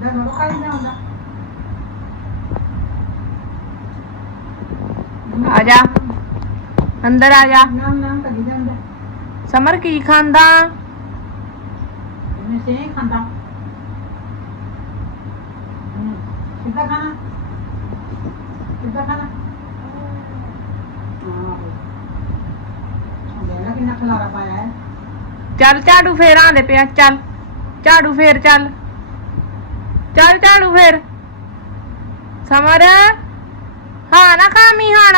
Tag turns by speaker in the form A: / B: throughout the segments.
A: ਇਹਦਾ ਥੋੜਾ ਖਾਈਦਾ ਹੁੰਦਾ
B: ਆ ਜਾ। ਅੰਦਰ ਆ ਜਾ।
A: ਨਾਮ ਨਾਮ ਕਰੀ ਜਾਂਦਾ।
B: ਸਮਰ ਕੀ ਖਾਂਦਾ?
A: ਮੈਂ ਸੇ ਖਾਂਦਾ। ਹਮ, ਸਿੱਧਾ ਖਾਣਾ। ਸਿੱਧਾ ਖਾਣਾ। ਹਾਂ ਦੇਖ ਕਿੰਨਾ ਖਲਾਰਾ ਪਾਇਆ ਹੈ।
B: ਚੱਲ ਝਾੜੂ ਫੇਰ ਆਂਦੇ ਪਿਆ ਚੱਲ। ਝਾੜੂ ਫੇਰ ਚੱਲ। ਚੱਲ ਝਾੜੂ ਫੇਰ। ਸਮਰ। ਹਾਂ ਨਾ ਖਾਮੀ ਹਾਂ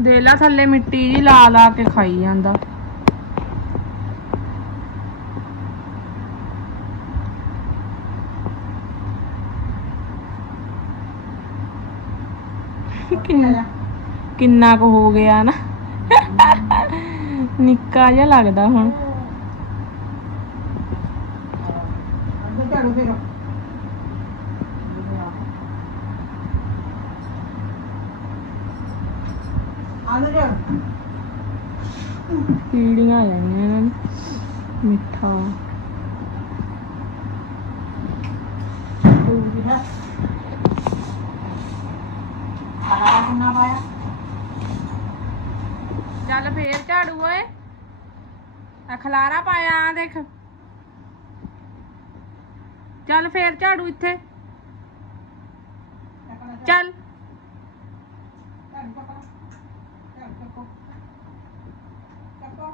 B: ਦੇ ਲਾ ਥੱਲੇ ਮਿੱਟੀ ਜੀ ਲਾ ਲਾ ਕੇ ਖਾਈ ਜਾਂਦਾ। ਕਿੰਨਾ ਕਿੰਨਾ ਕੁ ਹੋ ਗਿਆ ਨਾ। ਨਿੱਕਾ ਜਿਹਾ ਲੱਗਦਾ ਹੁਣ
A: ਅੰਦਰ ਝਾੜੂ ਫੇਰੋ।
B: ਕੀੜੀਆਂ ਆ ਜਾਣੀਆਂ ਇਹਨਾਂ ਨੂੰ। ਮਿੱਠਾ।
A: ਕਿੰਨਾ ਪਾਇਆ?
B: ਚੱਲ ਫੇਰ ਝਾੜੂ ਓਏ। ਆ ਖਲਾਰਾ ਪਾਇਆ ਆ ਦੇਖ। ਚੱਲ ਫੇਰ ਝਾੜੂ ਇੱਥੇ। ਚੱਲ
A: ਝਾੜੂ ਚੱਕੋ ਝਾੜੂ ਚੱਕੋ ਚੱਕੋ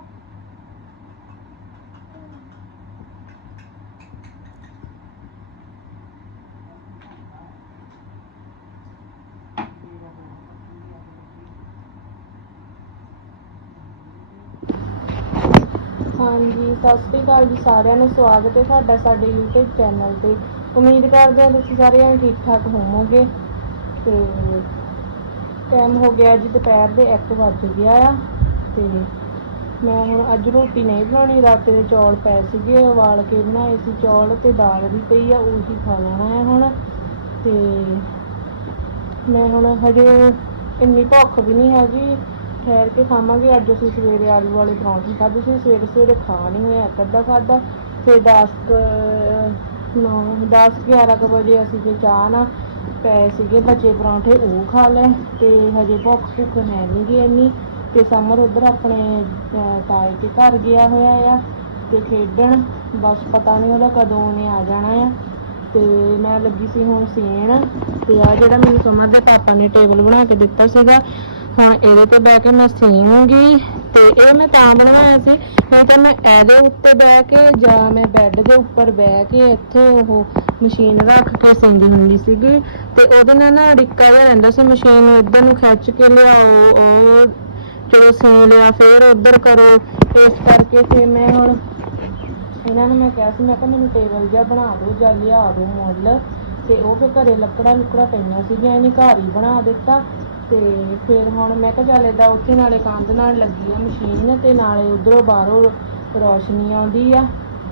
B: ਹਾਂਜੀ, ਸਤਿ ਸ੍ਰੀ ਅਕਾਲ ਜੀ ਸਾਰਿਆਂ ਨੂੰ, ਸਵਾਗਤ ਹੈ ਤੁਹਾਡਾ ਸਾਡੇ YouTube ਚੈਨਲ ਤੇ। ਉਮੀਦ ਕਰਦੇ ਹਾਂ ਤੁਸੀਂ ਸਾਰੇ ਜਣੇ ਠੀਕ ਠਾਕ ਹੋਵੋਗੇ ਤੇ ਟਾਈਮ ਹੋ ਗਿਆ ਜੀ, ਦੁਪਹਿਰ ਦੇ 1 ਵੱਜ ਗਿਆ ਆ ਤੇ ਮੈਂ ਹੁਣ ਅੱਜ ਰੋਟੀ ਨਹੀਂ ਬਣਾਉਣੀ, ਰਾਤ ਦੇ ਚੌਲ ਪਏ ਸੀਗੇ, ਉਬਾਲ ਕੇ ਬਣਾਏ ਸੀ ਚੌਲ ਤੇ ਦਾਲ ਵੀ ਪਈ ਆ, ਉਹੀ ਖਾ ਲੈਣਾ ਹੈ ਹੁਣ। ਤੇ ਮੈਂ ਹੁਣ ਹਜੇ ਇੰਨੀ ਭੁੱਖ ਵੀ ਨਹੀਂ ਹੈਗੀ ਠਹਿਰ ਕੇ ਖਾਵਾਂਗੇ। ਅੱਜ ਅਸੀਂ ਸਵੇਰੇ ਆਲੂ ਵਾਲੇ ਪਰੌਂਠੇ ਖਾਧੇ ਸੀ। ਸਵੇਰੇ ਸਵੇਰੇ ਖਾ ਨਹੀਂ ਹੋਇਆ, ਇੱਕ ਅੱਧਾ ਖਾਧਾ। ਫਿਰ 10 ਨੌ 10 11 ਕੁ ਵਜੇ ਅਸੀਂ ਜੇ ਚਾਹ ਨਾ ਪਏ ਸੀਗੇ, ਬੱਚੇ ਪਰੌਂਠੇ ਉਹ ਖਾ ਲਏ ਤੇ ਹਜੇ ਭੁੱਖ ਭੁੱਖ ਹੈ ਨਹੀਂ ਗਈ ਇੰਨੀ। ਤੇ ਸਮਰ ਉਧਰ ਆਪਣੇ ਤਾਏ ਦੇ ਘਰ ਗਿਆ ਹੋਇਆ ਆ ਤੇ ਖੇਡਣ। ਬਸ ਪਤਾ ਨਹੀਂ ਉਹਦਾ ਕਦੋਂ ਉਹਨੇ ਆ ਜਾਣਾ ਆ। ਤੇ ਮੈਂ ਲੱਗੀ ਸੀ ਹੁਣ ਸੀਣ। ਤੇ ਆ ਜਿਹੜਾ ਮੈਨੂੰ ਸਮਰ ਦੇ ਪਾਪਾ ਨੇ ਟੇਬਲ ਬਣਾ ਕੇ ਦਿੱਤਾ ਸੀਗਾ ਹੁਣ ਇਹਦੇ ਤੇ ਬਹਿ ਕੇ ਮੈਂ ਸੀਵਾਂਗੀ ਤੇ ਇਹ ਮੈਂ ਤਾਂ ਬਣਵਾਇਆ ਸੀ, ਨਹੀਂ ਤਾਂ ਮੈਂ ਇਹਦੇ ਉੱਤੇ ਬਹਿ ਕੇ ਜਾਂ ਮੈਂ ਬੈੱਡ ਦੇ ਉੱਪਰ ਬਹਿ ਕੇ ਇੱਥੇ ਉਹ ਮਸ਼ੀਨ ਰੱਖ ਕੇ ਸੀਂਦੀ ਹੁੰਦੀ ਸੀਗੀ ਤੇ ਉਹਦੇ ਨਾਲ ਨਾ ਅੜਿੱਕਾ ਜਿਹਾ ਰਹਿੰਦਾ ਸੀ ਮਸ਼ੀਨ ਨੂੰ ਇੱਧਰ ਨੂੰ ਖਿੱਚ ਕੇ ਲਿਆਓ, ਉਹ ਚਲੋ ਸੀ ਲਿਆ, ਫਿਰ ਉੱਧਰ ਕਰੋ, ਇਸ ਕਰਕੇ ਫਿਰ ਮੈਂ ਹੁਣ ਇਹਨਾਂ ਨੂੰ ਮੈਂ ਕਿਹਾ ਸੀ, ਮੈਂ ਕਿਹਾ ਮੈਨੂੰ ਟੇਬਲ ਜਿਹਾ ਬਣਾ ਦਿਓ, ਜਾਂ ਲਿਆ ਦਿਓ ਮੁੱਲ ਤੇ ਉਹ ਫਿਰ ਘਰੇ ਲੱਕੜਾਂ ਲੁਕੜਾਂ ਪਈਆਂ ਸੀਗੀਆਂ, ਇਹਨੇ ਘਰ ਹੀ ਬਣਾ ਦਿੱਤਾ। ਤੇ ਫਿਰ ਹੁਣ ਮੈਂ ਕਿਹਾ ਚੱਲ ਏਦਾਂ ਉੱਥੇ ਨਾਲੇ ਕੰਧ ਨਾਲ ਲੱਗੀ ਆ ਮਸ਼ੀਨ ਤੇ ਨਾਲੇ ਉਧਰੋਂ ਬਾਹਰੋਂ ਰੋਸ਼ਨੀ ਆਉਂਦੀ ਆ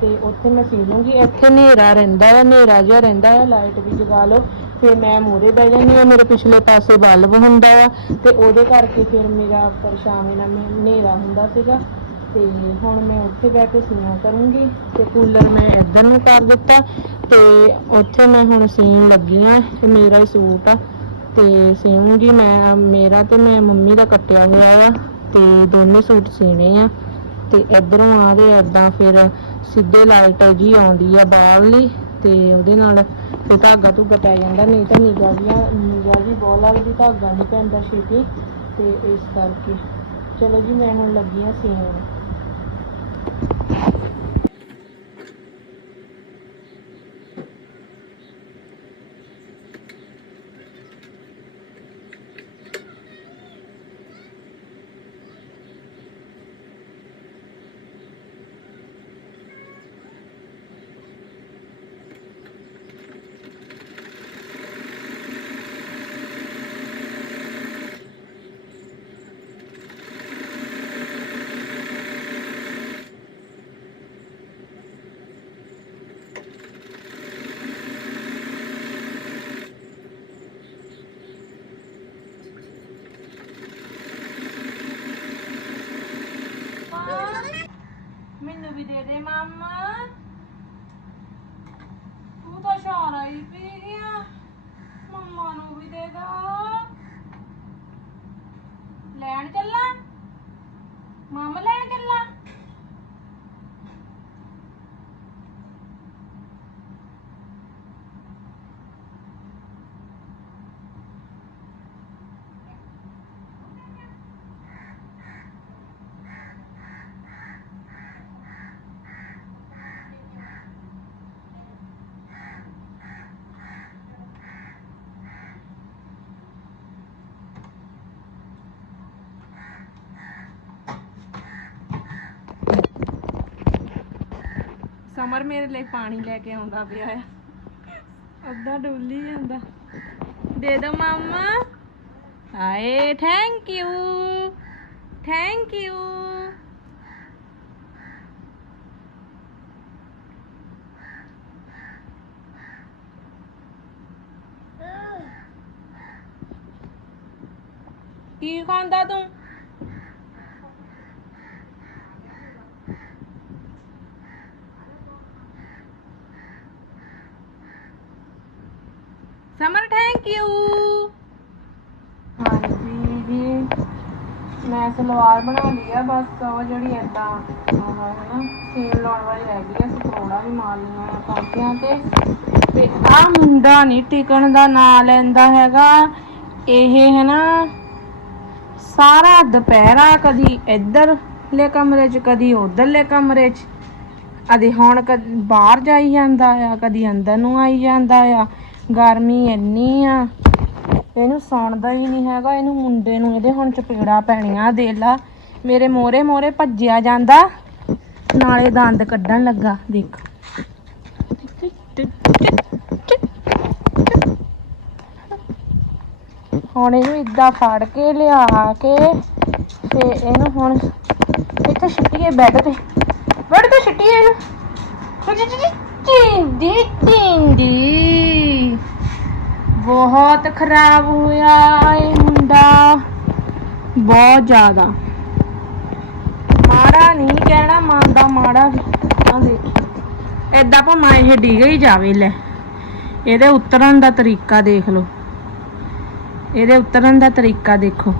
B: ਤੇ ਉੱਥੇ ਮੈਂ ਸੀ ਲੂੰਗੀ। ਇੱਥੇ ਹਨੇਰਾ ਰਹਿੰਦਾ ਆ, ਹਨੇਰਾ ਜਿਹਾ ਰਹਿੰਦਾ ਆ, ਲਾਈਟ ਵੀ ਜਗਾ ਲਓ। ਫਿਰ ਮੈਂ ਮੂਹਰੇ ਬਹਿ ਜਾਂਦੀ ਹਾਂ ਮੇਰੇ ਪਿਛਲੇ ਪਾਸੇ ਬਲਬ ਹੁੰਦਾ ਆ ਤੇ ਉਹਦੇ ਕਰਕੇ ਫਿਰ ਮੇਰਾ ਪਰੇਸ਼ਾਨੀ ਨਾਲ ਮੈਂ ਹਨੇਰਾ ਹੁੰਦਾ ਸੀਗਾ। ਤੇ ਹੁਣ ਮੈਂ ਉੱਥੇ ਬਹਿ ਕੇ ਸੀਣਾ ਕਰੂੰਗੀ ਤੇ ਕੂਲਰ ਮੈਂ ਇੱਧਰ ਨੂੰ ਕਰ ਦਿੱਤਾ ਤੇ ਉੱਥੇ ਮੈਂ ਹੁਣ ਸੀਣ ਲੱਗੀ ਆ ਤੇ ਮੇਰਾ ਹੀ ਸੂਟ ਆ। ਤੇ ਸੀਉਂਗੀ ਮੈਂ ਮੇਰਾ ਤੇ ਮੈਂ ਮੰਮੀ ਦਾ ਕੱਟਿਆ ਹੋਇਆ ਆ ਤੇ ਦੋਨੇ ਸੂਟ ਸੀਣੇ ਆ। ਤੇ ਇਧਰੋਂ ਆ ਦੇ ਏਦਾਂ ਫਿਰ ਸਿੱਧੇ ਲਾਈਟ ਜੀ ਆਉਂਦੀ ਆ ਬਾਹਰਲੀ ਤੇ ਉਹਦੇ ਨਾਲ ਫਿਰ ਧਾਗਾ ਧੁੱਗਾ ਪੈ ਜਾਂਦਾ, ਨਹੀਂ ਤਾਂ ਨਿਗਾਹ ਜਿਹਾ ਨਿਗਾ ਜੀ ਬਹੁਤ ਲੱਗਦੀ, ਧਾਗਾ ਨਹੀਂ ਪੈਂਦਾ ਛੇਤੀ ਤੇ ਇਸ ਕਰਕੇ। ਚਲੋ ਜੀ, ਮੈਂ ਹੁਣ ਲੱਗੀ ਆ ਸੀਣ ਮੈਨੂੰ ਵੀ ਦੇ ਦੇ ਮਾਮਾ ਸਮਰ ਮੇਰੇ ਲਈ ਪਾਣੀ ਲੈ ਕੇ ਆਉਂਦਾ ਪਿਆ ਆ। ਅੱਧਾ ਡੋਲੀ ਜਾਂਦਾ। ਦੇ ਦੋ ਮਾਮਾ। Hi thank you thank you ਕੀ ਖਾਂਦਾ ਤੂੰ? ਸਮਰ ਥੈਂਕ ਯੂ ਹਾਂਜੀ ਜੀ। ਮੈਂ ਸਲਵਾਰ ਬਣਾ ਲਈ ਆ, ਬਸ ਉਹ ਜਿਹੜੀ ਏਦਾਂ ਹੈ ਨਾ ਸੀਨ ਲਾਉਣ ਵਾਲੀ ਰਹਿ ਗਈ ਆ ਸਕਰੋੜਾ ਵੀ ਮਾਰਨੀਆਂ ਆ ਪੌਂਚਿਆਂ ਤੇ। ਤੇ ਆ ਮੁੰਡਾ ਨਹੀਂ ਟਿਕਣ ਦਾ ਨਾਂ ਲੈਂਦਾ ਹੈਗਾ। ਇਹ ਹੈ ਨਾ, ਸਾਰਾ ਦੁਪਹਿਰਾ ਕਦੀ ਇੱਧਰਲੇ ਕਮਰੇ 'ਚ, ਕਦੀ ਉਧਰਲੇ ਕਮਰੇ 'ਚ। ਅਦੇ ਹੁਣ ਬਾਹਰ ਜਾਈ ਜਾਂਦਾ ਆ, ਕਦੀ ਅੰਦਰ ਨੂੰ ਆਈ ਜਾਂਦਾ ਆ। ਗਰਮੀ ਇੰਨੀ ਆ। ਇਹਨੂੰ ਸੌਣਦਾ ਹੀ ਨਹੀਂ ਹੈਗਾ। ਇਹਨੂੰ ਮੁੰਡੇ ਨੂੰ ਇਹਦੇ ਹੁਣ ਚਪੇੜਾ ਪੈਣੀਆਂ ਦੇ ਲਾ। ਮੇਰੇ ਮੋਰੇ ਮੋਰੇ ਭੱਜਿਆ ਜਾਂਦਾ। ਨਾਲੇ ਦੰਦ ਕੱਢਣ ਲੱਗਾ, ਦੇਖ। ਹੁਣ ਇਹਨੂੰ ਇਦਾਂ ਫੜ ਕੇ, ਲਿਆ ਕੇ ਤੇ ਇਹਨੂੰ ਹੁਣ ਇੱਥੇ ਛਿੱਟੀਏ ਬੈੱਡ ਤੇ। ਬੈੱਡ ਤੇ ਛਿੱਟੀਏ ਇਹਨੂੰ। ਟਿੰਡੀ ਟਿੰਡੀ ਬਹੁਤ ਖਰਾਬ ਹੋਇਆ ਇਹ ਮੁੰਡਾ। ਬਹੁਤ ਜ਼ਿਆਦਾ। ਮਾੜਾ ਨਹੀਂ ਕਹਿਣਾ, ਮੰਨਦਾ ਮਾੜਾ ਆ ਦੇਖ। ਏਦਾਂ ਭਾਵੇਂ ਇਹ ਡਿੱਗ ਹੀ ਜਾਵੇ, ਲੈ। ਇਹਦੇ ਉਤਰਨ ਦਾ ਤਰੀਕਾ ਦੇਖ ਲਓ। ਇਹਦੇ ਉਤਰਨ ਦਾ ਤਰੀਕਾ ਦੇਖੋ।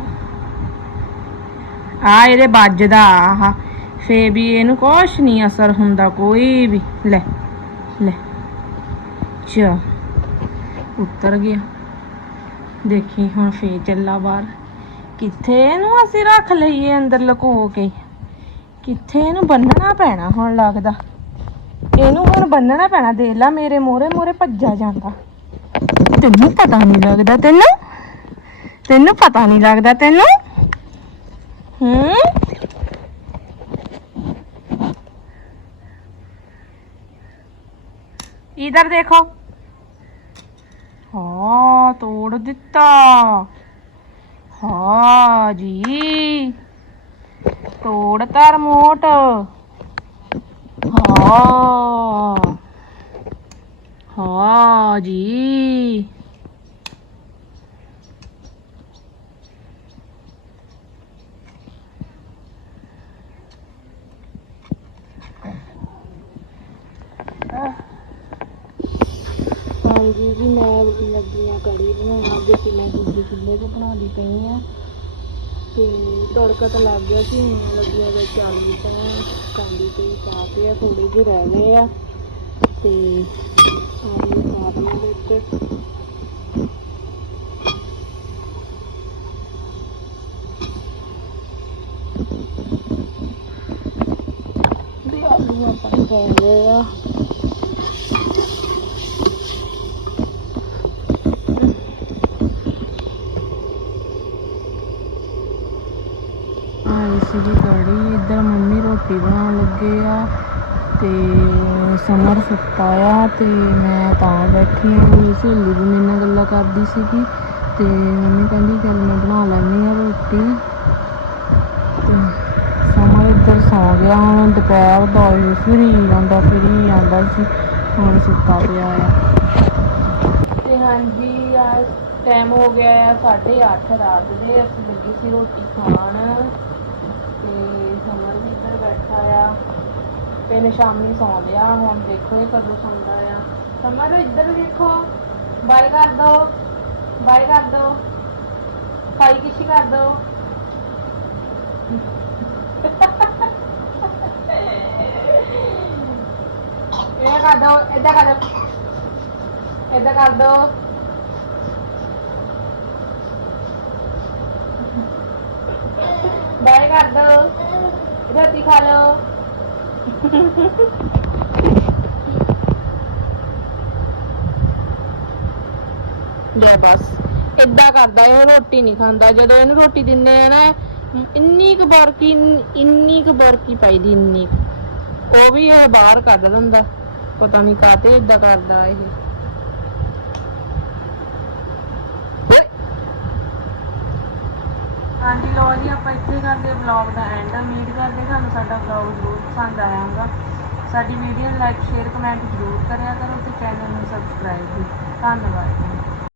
B: ਆ ਇਹਦੇ ਵੱਜਦਾ, ਆਹ। ਫੇ ਵੀ ਇਹਨੂੰ ਕੁਛ ਨਹੀਂ ਅਸਰ ਹੁੰਦਾ, ਕੋਈ ਵੀ। ਲੈ ਲੈ। ਚਾ ਉਤਰ ਗਿਆ। ਦੇਖੀ ਹੁਣ ਫੇਰ ਚੱਲਾ ਬਾਹਰ। ਕਿੱਥੇ ਇਹਨੂੰ ਅਸੀਂ ਰੱਖ ਲਈਏ ਅੰਦਰ ਲੁਕੋ ਕੇ? ਕਿੱਥੇ ਇਹਨੂੰ ਬੰਨਣਾ ਪੈਣਾ ਹੁਣ ਲੱਗਦਾ। ਇਹਨੂੰ ਹੁਣ ਬੰਨਣਾ ਪੈਣਾ। ਦੇਖ ਲਾ ਮੇਰੇ ਮੋਰੇ ਮੋਰੇ ਭੱਜਾ ਜਾਂਦਾ। ਤੈਨੂੰ ਪਤਾ ਨਹੀਂ ਲੱਗਦਾ ਤੈਨੂੰ? ਤੈਨੂੰ ਪਤਾ ਨਹੀਂ ਲੱਗਦਾ ਤੈਨੂੰ? ਹੂੰ? ਇਧਰ ਦੇਖੋ। ਹਾਂ ਤੋੜ ਦਿੱਤਾ। ਹਾਂ ਜੀ। ਤੋੜਤਾ ਰਿਮੋਟ ਹਾਂ। ਹਾਂ ਜੀ। ਹਾਂਜੀ ਜੀ ਮੈਂ ਲੱਗੀ ਕੜੀ ਬਣਾਉਣ, ਅੱਗੇ ਸੀ ਮੈਂ ਦੂਜੇ ਚੁੱਲ੍ਹੇ ਤੇ ਬਣਾਉਂਦੀ ਪਈ ਆ। ਤੇ ਤੜਕਾ ਤਾਂ ਲੱਗ ਗਿਆ ਸੀ, ਹੁਣ ਲੱਗੀ ਆ ਵਿੱਚ ਆਲੂ ਤਾਂ ਕਾਂਦੀ ਤੇ ਪਾ ਕੇ ਆ ਥੋੜੇ ਜਿਹੇ ਰਹਿ ਗਏ ਆ। ਤੇ ਆਲੂ ਪਾ ਦਵਾਂ ਵਿੱਚ ਦੇ ਆਲੂ ਆਪਾਂ ਪੈ ਗਏ ਆ ਆਈ ਸੀਗੀ ਕੜੀ ਇੱਧਰ ਮੰਮੀ ਰੋਟੀ ਬਣਾਉਣ ਲੱਗੇ ਆ ਤੇ ਸਮਰ ਸੁੱਤਾ ਆ ਤੇ ਮੈਂ ਤਾਂ ਬੈਠੀ ਆ ਮੇਰੀ ਸਹੇਲੀ ਵੀ ਮੇਰੇ ਨਾਲ ਗੱਲਾਂ ਕਰਦੀ ਸੀਗੀ ਤੇ ਮੰਮੀ ਕਹਿੰਦੀ ਚੱਲ ਮੈਂ ਬਣਾ ਲੈਂਦੀ ਆ ਰੋਟੀ। ਤੇ ਸਮਰ ਇੱਧਰ ਸੌ ਗਿਆ, ਹੁਣ ਦੁਪਹਿਰ ਦਾ ਇਹ ਫਿਰੀ ਜਾਂਦਾ ਫਿਰੀ ਜਾਂਦਾ ਸੀ, ਹੁਣ ਸੁੱਤਾ ਪਿਆ ਆ। ਤੇ ਹਾਂਜੀ ਆ ਟਾਈਮ ਹੋ ਗਿਆ ਆ 8:30 ਰਾਤ ਦੇ, ਅਸੀਂ ਲੱਗੇ ਸੀ ਰੋਟੀ ਖਾਣ। ਤੇ ਸਮਰ ਵੀ ਇੱਧਰ ਬੈਠਾ ਆ। ਤੇ ਇਹਨੇ ਸ਼ਾਮੀ ਸੌਂ ਲਿਆ ਹੁਣ ਦੇਖੋ ਇਹ ਕਦੋਂ ਸੌਂਦਾ ਆ। ਸਮਰ, ਇੱਧਰ ਦੇਖੋ, ਬਾਏ ਕਰ ਦੋ, ਬਾਏ ਕਰ ਦੋ, ਭਾਈ ਕਿਸ਼ੀ ਕਰ ਦੋ। ਇਹ ਕਰ ਦੋ, ਏਦਾਂ ਕਰ ਦੋ ਏਦਾਂ ਕਰ ਦੋ। ਕਰ ਦੋ। ਰੋਟੀ ਖਾ ਲਓ। ਲੈ ਬਸ, ਏਦਾਂ ਕਰਦਾ, ਇਹ ਰੋਟੀ ਨਹੀਂ ਖਾਂਦਾ। ਜਦੋਂ ਇਹਨੂੰ ਰੋਟੀ ਦਿੰਦੇ ਆ ਨਾ, ਇੰਨੀ ਕੁ ਬਰਕੀ, ਇੰਨੀ ਕੁ ਬਰਕੀ ਪਾਈਦੀ, ਇੰਨੀ ਕੁ। ਉਹ ਵੀ ਇਹ ਬਾਹਰ ਕੱਢ ਦਿੰਦਾ। ਪਤਾ ਨਹੀਂ ਕਾਤੇ ਇਦਾਂ ਕਰਦਾ ਇਹ। ਹਾਂਜੀ ਲੋ ਜੀ, ਆਪਾਂ ਇੱਥੇ ਕਰਦੇ ਵਲੌਗ ਦਾ ਐਂਡ ਉਮੀਦ ਕਰਦੇ ਤੁਹਾਨੂੰ ਸਾਡਾ ਵਲੌਗ ਜ਼ਰੂਰ ਪਸੰਦ ਆਇਆ ਹੋਗਾ ਸਾਡੀ ਵੀਡੀਓ ਨੂੰ ਲਾਈਕ ਸ਼ੇਅਰ ਕਮੈਂਟ ਜ਼ਰੂਰ ਕਰਿਆ ਕਰੋ ਤੇ ਚੈਨਲ ਨੂੰ ਸਬਸਕ੍ਰਾਈਬ ਵੀ। ਧੰਨਵਾਦ